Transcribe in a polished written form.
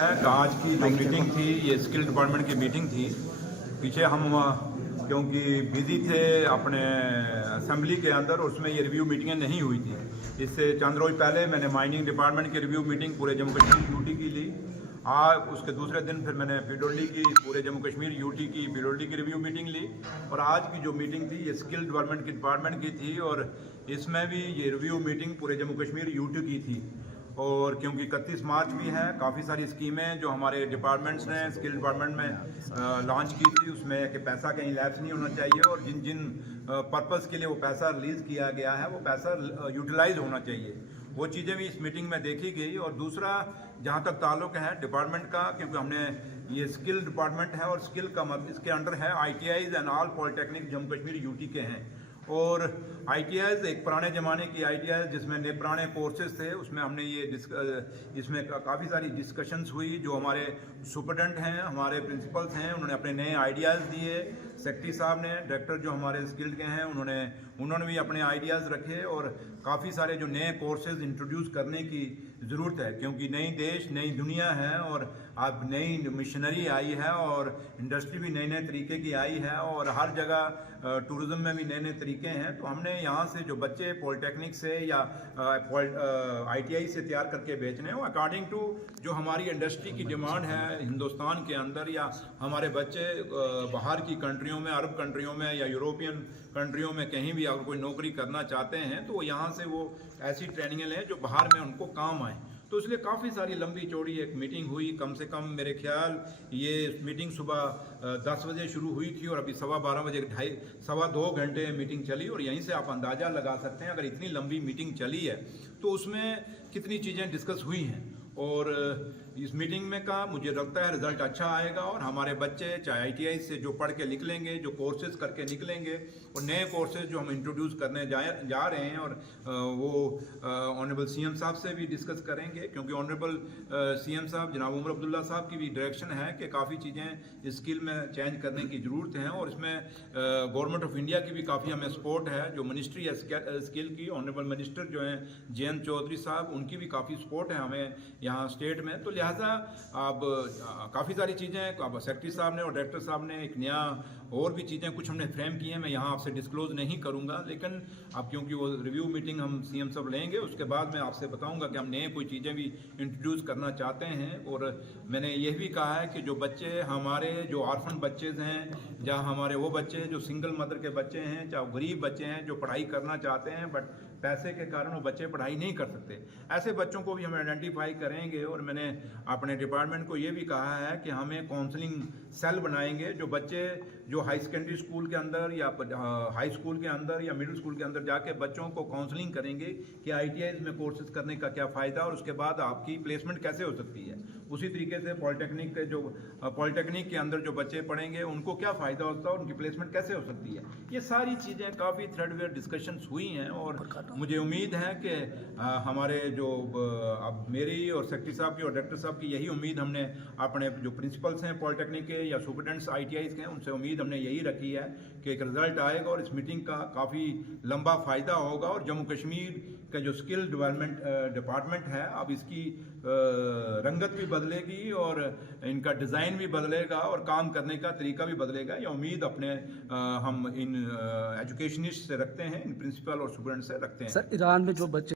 आज की जो मीटिंग थी ये स्किल डिपार्टमेंट की मीटिंग थी। पीछे हम क्योंकि बिजी थे अपने असेंबली के अंदर, उसमें ये रिव्यू मीटिंगें नहीं हुई थी। इससे चंद रोज पहले मैंने माइनिंग डिपार्टमेंट की रिव्यू मीटिंग पूरे जम्मू कश्मीर यूटी की ली। आज उसके दूसरे दिन फिर मैंने पीडब्ल्यूडी की पूरे जम्मू कश्मीर यूटी की पीडब्ल्यूडी की रिव्यू मीटिंग ली। और आज की जो मीटिंग थी ये स्किल डेवलपमेंट की डिपार्टमेंट की थी और इसमें भी ये रिव्यू मीटिंग पूरे जम्मू कश्मीर यूटी की थी। और क्योंकि 31 मार्च भी है, काफ़ी सारी स्कीमें जो हमारे डिपार्टमेंट्स ने स्किल डिपार्टमेंट में लॉन्च की थी, उसमें कि पैसा कहीं लैप्स नहीं होना चाहिए और जिन जिन पर्पस के लिए वो पैसा रिलीज़ किया गया है वो पैसा यूटिलाइज होना चाहिए। वो चीज़ें भी इस मीटिंग में देखी गई। और दूसरा, जहाँ तक ताल्लुक है डिपार्टमेंट का, क्योंकि हमने ये स्किल डिपार्टमेंट है और स्किल का इसके अंडर है ITIs and all polytechnic Jammu Kashmir UT के हैं। और ITIs एक पुराने ज़माने की ITIs जिसमें नए पुराने कोर्सेज थे, उसमें हमने ये इसमें काफ़ी सारी डिस्कशंस हुई। जो हमारे सुपरडेंट हैं, हमारे प्रिंसिपल्स हैं, उन्होंने अपने नए आइडियाज़ दिए। सेक्रेटरी साहब ने, डायरेक्टर जो हमारे स्किल्ड के हैं, उन्होंने भी अपने आइडियाज़ रखे। और काफ़ी सारे जो नए कोर्सेज इंट्रोड्यूस करने की ज़रूरत है, क्योंकि नई देश नई दुनिया है और अब नई मिशनरी आई है और इंडस्ट्री भी नए नए तरीके की आई है और हर जगह टूरिज़्म में भी नए नए तरीके हैं। तो हमने यहाँ से जो बच्चे पॉलिटेक्निक से या ITI से तैयार करके बेचने हो अकॉर्डिंग टू जो हमारी इंडस्ट्री की डिमांड है हिंदुस्तान के अंदर, या हमारे बच्चे बाहर की कंट्रियों में, अरब कंट्रियों में या यूरोपियन कंट्रियों में कहीं भी अगर कोई नौकरी करना चाहते हैं तो यहाँ से वो ऐसी ट्रेनिंग लें जो बाहर में उनको काम आए। तो इसलिए काफ़ी सारी लंबी चौड़ी एक मीटिंग हुई। कम से कम मेरे ख्याल ये मीटिंग सुबह 10 बजे शुरू हुई थी और अभी 12:15 बजे 2.5 घंटे मीटिंग चली। और यहीं से आप अंदाज़ा लगा सकते हैं अगर इतनी लंबी मीटिंग चली है तो उसमें कितनी चीज़ें डिस्कस हुई हैं। और इस मीटिंग में का मुझे लगता है रिज़ल्ट अच्छा आएगा और हमारे बच्चे चाहे ITI से जो पढ़ के निकलेंगे, जो कोर्सेज करके निकलेंगे और नए कोर्सेज जो हम इंट्रोड्यूस करने जा रहे हैं, और वो ऑनरेबल CM साहब से भी डिस्कस करेंगे, क्योंकि ऑनरेबल CM साहब जनाब उमर अब्दुल्ला साहब की भी डायरेक्शन है कि काफ़ी चीज़ें स्किल में चेंज करने की ज़रूरत है। और इसमें गवर्नमेंट ऑफ इंडिया की भी काफ़ी हमें सपोर्ट है। जो मिनिस्ट्री है स्किल की, ऑनरेबल मिनिस्टर जो हैं JN चौधरी साहब, उनकी भी काफ़ी सपोर्ट है हमें यहाँ स्टेट में। तो लिहाजा अब काफ़ी सारी चीज़ें अब सेक्रेटरी साहब ने और डायरेक्टर साहब ने एक नया और भी चीज़ें कुछ हमने फ्रेम की हैं, मैं यहाँ आपसे डिस्क्लोज नहीं करूँगा। लेकिन अब क्योंकि वो रिव्यू मीटिंग हम CM साहब लेंगे, उसके बाद मैं आपसे बताऊँगा कि हम नए कोई चीज़ें भी इंट्रोड्यूस करना चाहते हैं। और मैंने यह भी कहा है कि जो बच्चे हमारे जो ऑर्फन बच्चेज़ हैं, या हमारे वो बच्चे जो सिंगल मदर के बच्चे हैं, चाहे गरीब बच्चे हैं जो पढ़ाई करना चाहते हैं बट पैसे के कारण वो बच्चे पढ़ाई नहीं कर सकते, ऐसे बच्चों को भी हम आइडेंटिफाई करेंगे। और मैंने अपने डिपार्टमेंट को ये भी कहा है कि हमें काउंसलिंग सेल बनाएंगे। जो बच्चे जो हाई सेकेंडरी स्कूल के अंदर या हाई स्कूल के अंदर या मिडिल स्कूल के अंदर जाके बच्चों को काउंसलिंग करेंगे कि ITIs में कोर्सेज करने का क्या फ़ायदा और उसके बाद आपकी प्लेसमेंट कैसे हो सकती है। उसी तरीके से पॉलिटेक्निक के अंदर जो बच्चे पढ़ेंगे उनको क्या फ़ायदा होता है और उनकी प्लेसमेंट कैसे हो सकती है। ये सारी चीज़ें काफ़ी थ्रेडवेयर डिस्कशंस हुई हैं और मुझे उम्मीद है कि हमारे जो अब मेरी और सेक्रेटरी साहब की और डायरेक्टर साहब की यही उम्मीद हमने अपने जो प्रिंसिपल्स हैं पॉलिटेक्निक के या सुपरडेंट्स ITIs के हैं उनसे उम्मीद हमने यही रखी है कि एक रिज़ल्ट आएगा और इस मीटिंग का काफ़ी लंबा फ़ायदा होगा। और जम्मू कश्मीर का जो स्किल डेवलपमेंट डिपार्टमेंट है अब इसकी रंगत भी बदलेगी और इनका डिज़ाइन भी बदलेगा और काम करने का तरीका भी बदलेगा। ये उम्मीद अपने हम इन एजुकेशनिस्ट से रखते हैं, इन प्रिंसिपल और स्टूडेंट से रखते हैं। सर, ईरान में जो बच्चे